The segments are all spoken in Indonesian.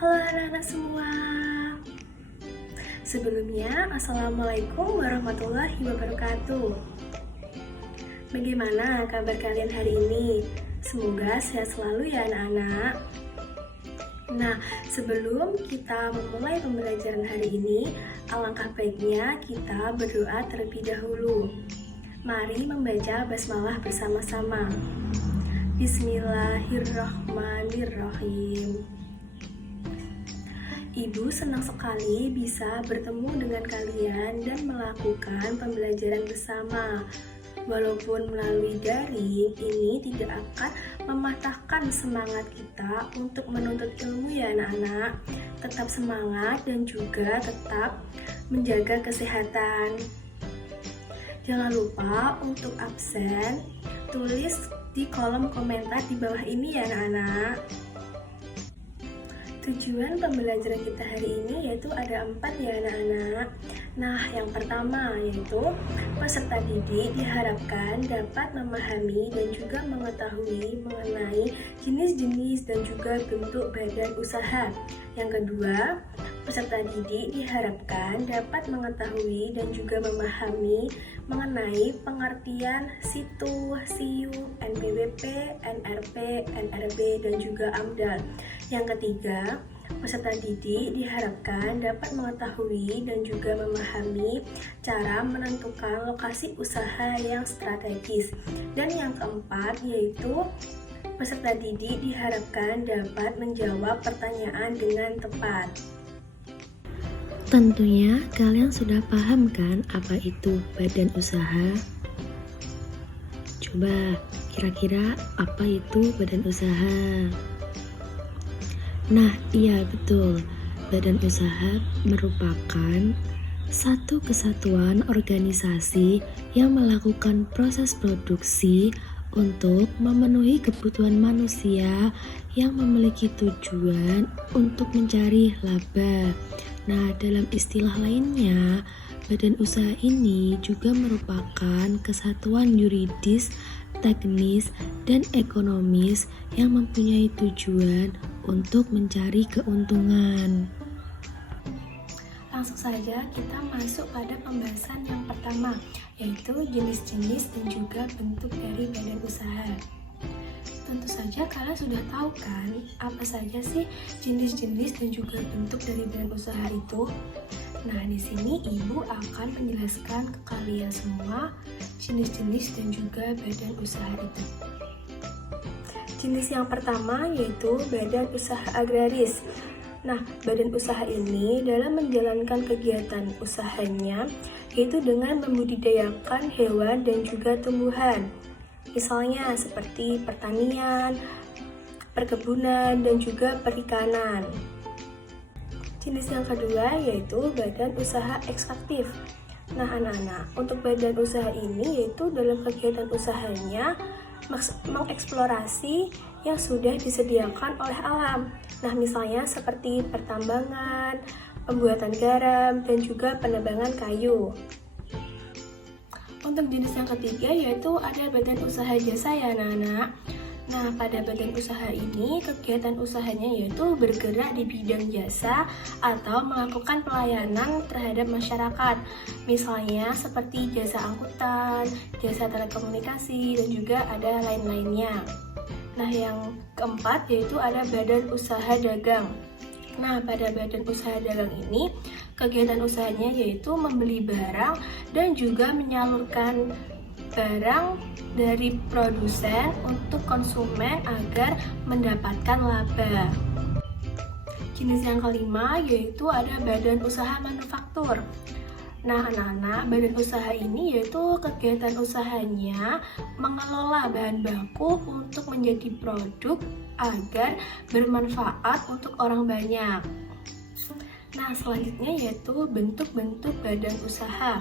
Halo anak-anak semua. Sebelumnya, Assalamualaikum warahmatullahi wabarakatuh. Bagaimana kabar kalian hari ini? Semoga sehat selalu ya anak-anak. Nah, sebelum kita memulai pembelajaran hari ini, alangkah baiknya kita berdoa terlebih dahulu. Mari membaca basmalah bersama-sama. Bismillahirrahmanirrahim. Ibu senang sekali bisa bertemu dengan kalian dan melakukan pembelajaran bersama. Walaupun melalui daring, ini tidak akan mematahkan semangat kita untuk menuntut ilmu ya anak-anak. Tetap semangat dan juga tetap menjaga kesehatan. Jangan lupa untuk absen, tulis di kolom komentar di bawah ini ya anak-anak. Tujuan pembelajaran kita hari ini yaitu ada 4 ya anak-anak. Nah, yang pertama yaitu peserta didik diharapkan dapat memahami dan juga mengetahui mengenai jenis-jenis dan juga bentuk badan usaha. Yang kedua, peserta didik diharapkan dapat mengetahui dan juga memahami mengenai pengertian situ, siu, NPWP, NRP, NRB, dan juga AMDAL. Yang ketiga, peserta didik diharapkan dapat mengetahui dan juga memahami cara menentukan lokasi usaha yang strategis. Dan yang keempat yaitu peserta didik diharapkan dapat menjawab pertanyaan dengan tepat. Tentunya kalian sudah paham kan apa itu badan usaha? Coba kira-kira apa itu badan usaha? Nah, iya betul. Badan usaha merupakan satu kesatuan organisasi yang melakukan proses produksi untuk memenuhi kebutuhan manusia yang memiliki tujuan untuk mencari laba. Nah, dalam istilah lainnya, badan usaha ini juga merupakan kesatuan yuridis, teknis, dan ekonomis yang mempunyai tujuan untuk mencari keuntungan. Langsung saja kita masuk pada pembahasan yang pertama, yaitu jenis-jenis dan juga bentuk dari badan usaha. Tentu saja kalian sudah tahu kan apa saja sih jenis-jenis dan juga bentuk dari badan usaha itu. Nah, di sini Ibu akan menjelaskan ke kalian semua jenis-jenis dan juga badan usaha itu. Jenis yang pertama yaitu badan usaha agraris. Nah, badan usaha ini dalam menjalankan kegiatan usahanya yaitu dengan membudidayakan hewan dan juga tumbuhan. Misalnya seperti pertanian, perkebunan, dan juga perikanan. Jenis yang kedua yaitu badan usaha ekstraktif. Nah anak-anak, untuk badan usaha ini yaitu dalam kegiatan usahanya mengeksplorasi yang sudah disediakan oleh alam. Nah misalnya seperti pertambangan, pembuatan garam, dan juga penebangan kayu. Untuk jenis yang ketiga yaitu ada badan usaha jasa ya anak-anak. Nah, pada badan usaha ini kegiatan usahanya yaitu bergerak di bidang jasa atau melakukan pelayanan terhadap masyarakat. Misalnya seperti jasa angkutan, jasa telekomunikasi, dan juga ada lain-lainnya. Nah, yang keempat yaitu ada badan usaha dagang. Nah, pada badan usaha dagang ini, kegiatan usahanya yaitu membeli barang dan juga menyalurkan barang dari produsen untuk konsumen agar mendapatkan laba. Jenis yang kelima yaitu ada badan usaha manufaktur. Nah, anak-anak, badan usaha ini yaitu kegiatan usahanya mengelola bahan baku untuk menjadi produk agar bermanfaat untuk orang banyak. Nah, selanjutnya yaitu bentuk-bentuk badan usaha.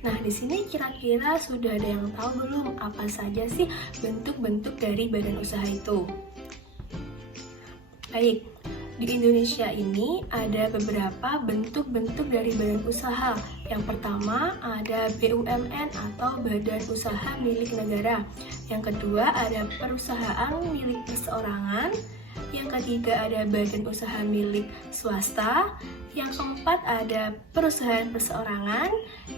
Nah, di sini kira-kira sudah ada yang tahu belum apa saja sih bentuk-bentuk dari badan usaha itu? Baik, di Indonesia ini ada beberapa bentuk-bentuk dari badan usaha. Yang pertama ada BUMN atau Badan Usaha Milik Negara. Yang kedua ada perusahaan milik perseorangan. Yang ketiga ada badan usaha milik swasta. Yang keempat ada perusahaan perseorangan.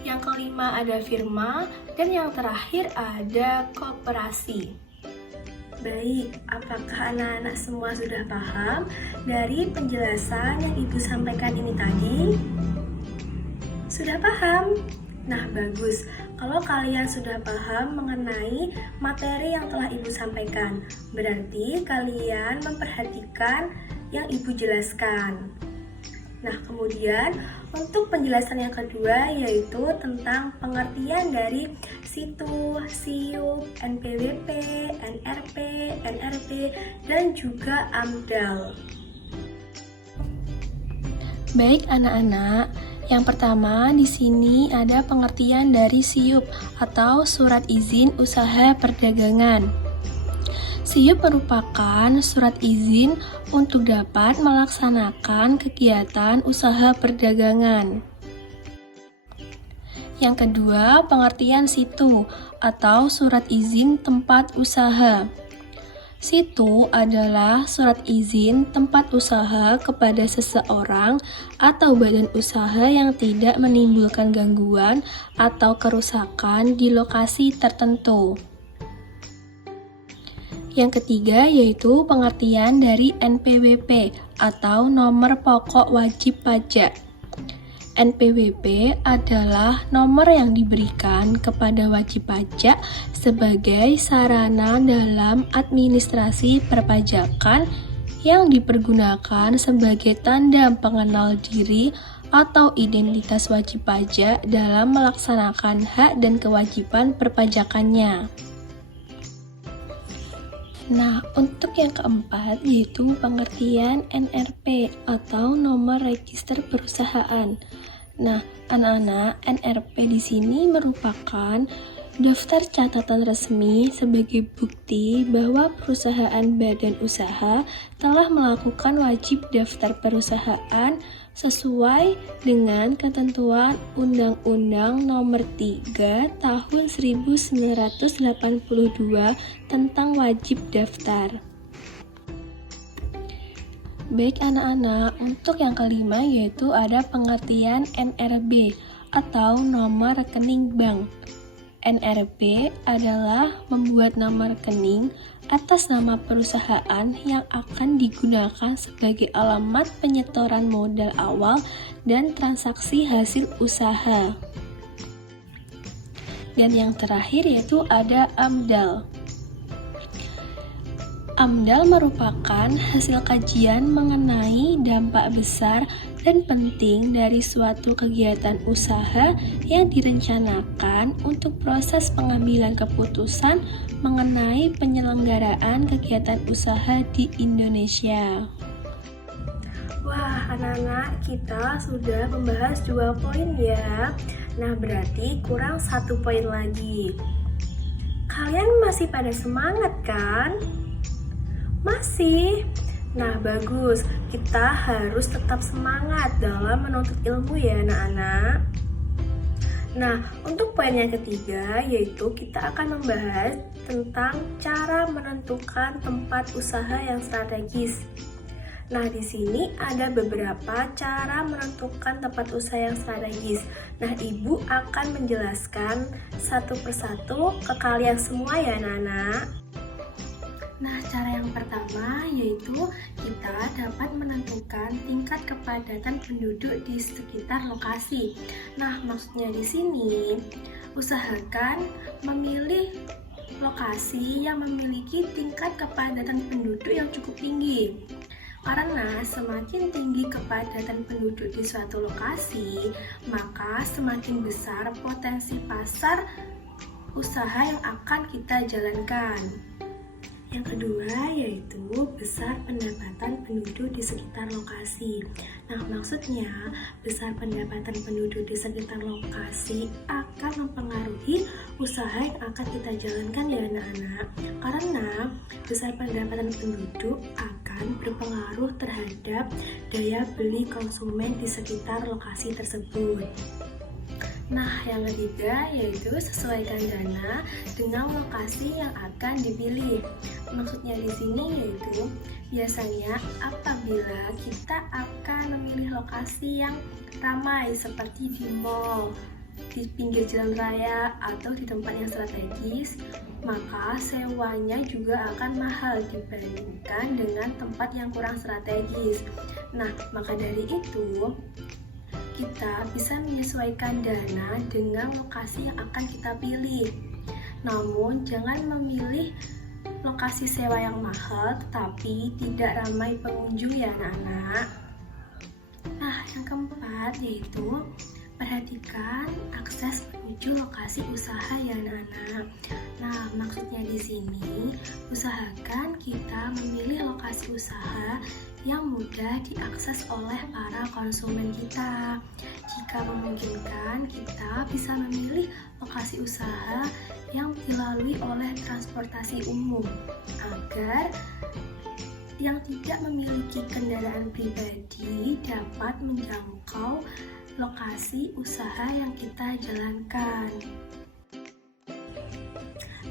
Yang kelima ada firma. Dan yang terakhir ada koperasi. Baik, apakah anak-anak semua sudah paham dari penjelasan yang Ibu sampaikan ini tadi? Sudah paham? Nah, bagus. Kalau kalian sudah paham mengenai materi yang telah Ibu sampaikan, berarti kalian memperhatikan yang Ibu jelaskan. Nah, kemudian untuk penjelasan yang kedua yaitu tentang pengertian dari situ, siup, NPWP, NRP, NRB, dan juga AMDAL. Baik anak-anak, yang pertama di sini ada pengertian dari siup atau surat izin usaha perdagangan. SIUP merupakan surat izin untuk dapat melaksanakan kegiatan usaha perdagangan. Yang kedua, pengertian situ atau surat izin tempat usaha. Situ adalah surat izin tempat usaha kepada seseorang atau badan usaha yang tidak menimbulkan gangguan atau kerusakan di lokasi tertentu. Yang ketiga yaitu pengertian dari NPWP atau nomor pokok wajib pajak. NPWP adalah nomor yang diberikan kepada wajib pajak sebagai sarana dalam administrasi perpajakan yang dipergunakan sebagai tanda pengenal diri atau identitas wajib pajak dalam melaksanakan hak dan kewajiban perpajakannya. Nah, untuk yang keempat yaitu pengertian NRP atau nomor register perusahaan. Nah, anak-anak, NRP di sini merupakan daftar catatan resmi sebagai bukti bahwa perusahaan badan usaha telah melakukan wajib daftar perusahaan sesuai dengan ketentuan Undang-Undang Nomor 3 Tahun 1982 tentang wajib daftar. Baik anak-anak, untuk yang kelima yaitu ada pengertian NRB atau nomor rekening bank. NRB adalah membuat nomor rekening atas nama perusahaan yang akan digunakan sebagai alamat penyetoran modal awal dan transaksi hasil usaha. Dan yang terakhir yaitu ada AMDAL. AMDAL merupakan hasil kajian mengenai dampak besar dan penting dari suatu kegiatan usaha yang direncanakan untuk proses pengambilan keputusan mengenai penyelenggaraan kegiatan usaha di Indonesia. Wah, anak-anak, kita sudah membahas 2 poin ya. Nah, berarti kurang 1 poin lagi. Kalian masih pada semangat kan? Masih? Nah, bagus. Kita harus tetap semangat dalam menuntut ilmu ya, anak-anak. Nah, untuk poin yang ketiga yaitu kita akan membahas tentang cara menentukan tempat usaha yang strategis. Nah, di sini ada beberapa cara menentukan tempat usaha yang strategis. Nah, Ibu akan menjelaskan satu persatu ke kalian semua ya, anak-anak. Nah, cara yang pertama yaitu kita dapat menentukan tingkat kepadatan penduduk di sekitar lokasi. Nah, maksudnya di sini usahakan memilih lokasi yang memiliki tingkat kepadatan penduduk yang cukup tinggi. Karena semakin tinggi kepadatan penduduk di suatu lokasi, maka semakin besar potensi pasar usaha yang akan kita jalankan. Yang kedua yaitu besar pendapatan penduduk di sekitar lokasi. Nah, maksudnya besar pendapatan penduduk di sekitar lokasi akan mempengaruhi usaha yang akan kita jalankan ya anak-anak. Karena besar pendapatan penduduk akan berpengaruh terhadap daya beli konsumen di sekitar lokasi tersebut. Nah, yang ketiga yaitu sesuaikan dana dengan lokasi yang akan dipilih. Maksudnya di sini yaitu biasanya apabila kita akan memilih lokasi yang ramai seperti di mall, di pinggir jalan raya, atau di tempat yang strategis, maka sewanya juga akan mahal dibandingkan dengan tempat yang kurang strategis. Nah, maka dari itu kita bisa menyesuaikan dana dengan lokasi yang akan kita pilih. Namun, jangan memilih lokasi sewa yang mahal tetapi tidak ramai pengunjung ya anak-anak. Nah, yang keempat yaitu perhatikan akses menuju lokasi usaha ya anak-anak. Nah, maksudnya di sini usahakan kita memilih lokasi usaha yang mudah diakses oleh para konsumen kita. Jika memungkinkan, kita bisa memilih lokasi usaha yang dilalui oleh transportasi umum agar yang tidak memiliki kendaraan pribadi dapat menjangkau lokasi usaha yang kita jalankan.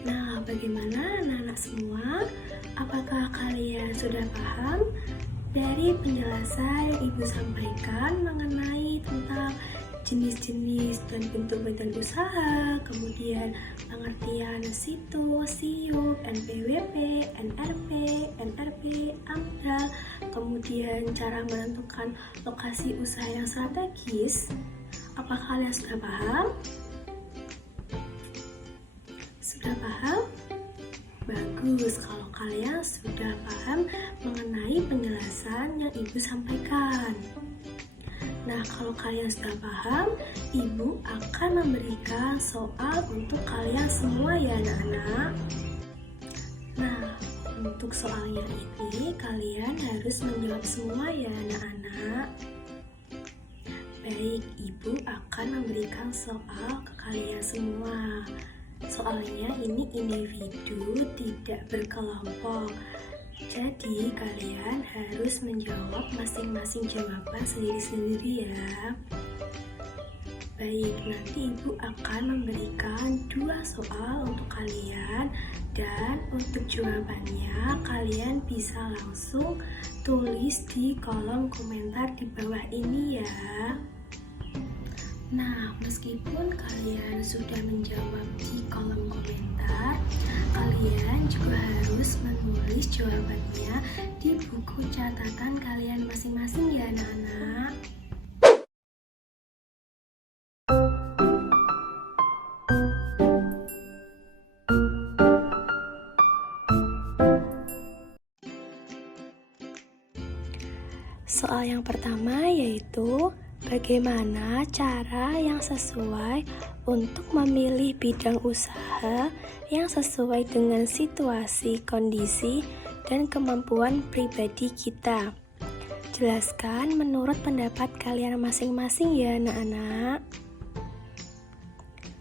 Nah, bagaimana anak-anak semua? Apakah kalian sudah paham dari penjelasan yang Ibu sampaikan mengenai tentang jenis-jenis dan bentuk badan usaha, kemudian pengertian situ, siup, NPWP, NRP, NRB, AMDAL, kemudian cara menentukan lokasi usaha yang strategis? Apakah kalian sudah paham? Sudah paham? Bagus kalau kalian sudah paham mengenai penjelasan yang Ibu sampaikan. Nah, kalau kalian sudah paham, Ibu akan memberikan soal untuk kalian semua ya anak-anak. Nah, untuk soalnya ini kalian harus menjawab semua ya anak-anak. Baik, Ibu akan memberikan soal ke kalian semua. Soalnya ini individu, tidak berkelompok. Jadi kalian harus menjawab masing-masing jawaban sendiri-sendiri ya. Baik, nanti Ibu akan memberikan 2 soal untuk kalian. Dan untuk jawabannya kalian bisa langsung tulis di kolom komentar di bawah ini ya. Nah, meskipun kalian sudah menjawab di kolom komentar, kalian juga harus menulis jawabannya di buku catatan kalian masing-masing ya anak-anak. Soal yang pertama yaitu bagaimana cara yang sesuai untuk memilih bidang usaha yang sesuai dengan situasi, kondisi, dan kemampuan pribadi kita. Jelaskan menurut pendapat kalian masing-masing ya anak-anak.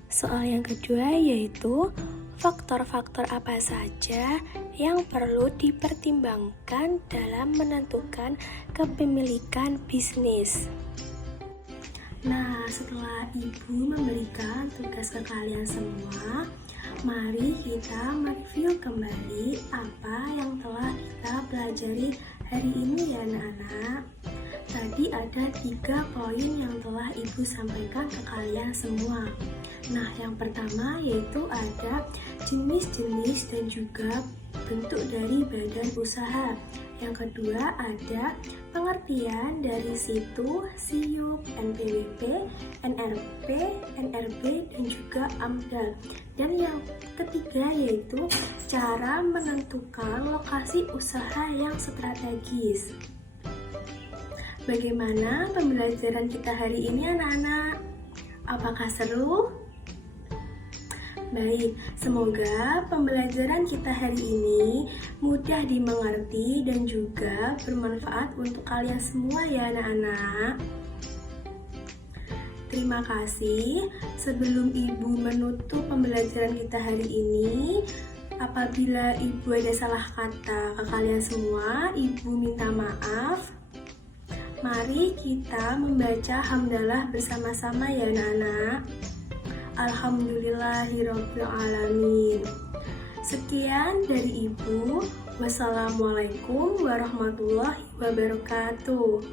Soal yang kedua yaitu faktor-faktor apa saja yang perlu dipertimbangkan dalam menentukan kepemilikan bisnis. Nah, setelah Ibu memberikan tugas ke kalian semua, mari kita mereview kembali apa yang telah kita pelajari hari ini ya anak-anak. Tadi ada 3 poin yang telah Ibu sampaikan ke kalian semua. Nah, yang pertama yaitu ada jenis-jenis dan juga bentuk dari badan usaha. Yang kedua ada pengertian dari situ, siup, NPWP, NRP, NRB, dan juga AMDAL. Dan yang ketiga yaitu cara menentukan lokasi usaha yang strategis. Bagaimana pembelajaran kita hari ini anak-anak? Apakah seru? Baik, semoga pembelajaran kita hari ini mudah dimengerti dan juga bermanfaat untuk kalian semua ya anak-anak. Terima kasih. Sebelum Ibu menutup pembelajaran kita hari ini, apabila Ibu ada salah kata ke kalian semua, Ibu minta maaf. Mari kita membaca hamdalah bersama-sama ya anak-anak. Alhamdulillahirabbil alamin. Sekian dari Ibu. Wassalamualaikum warahmatullahi wabarakatuh.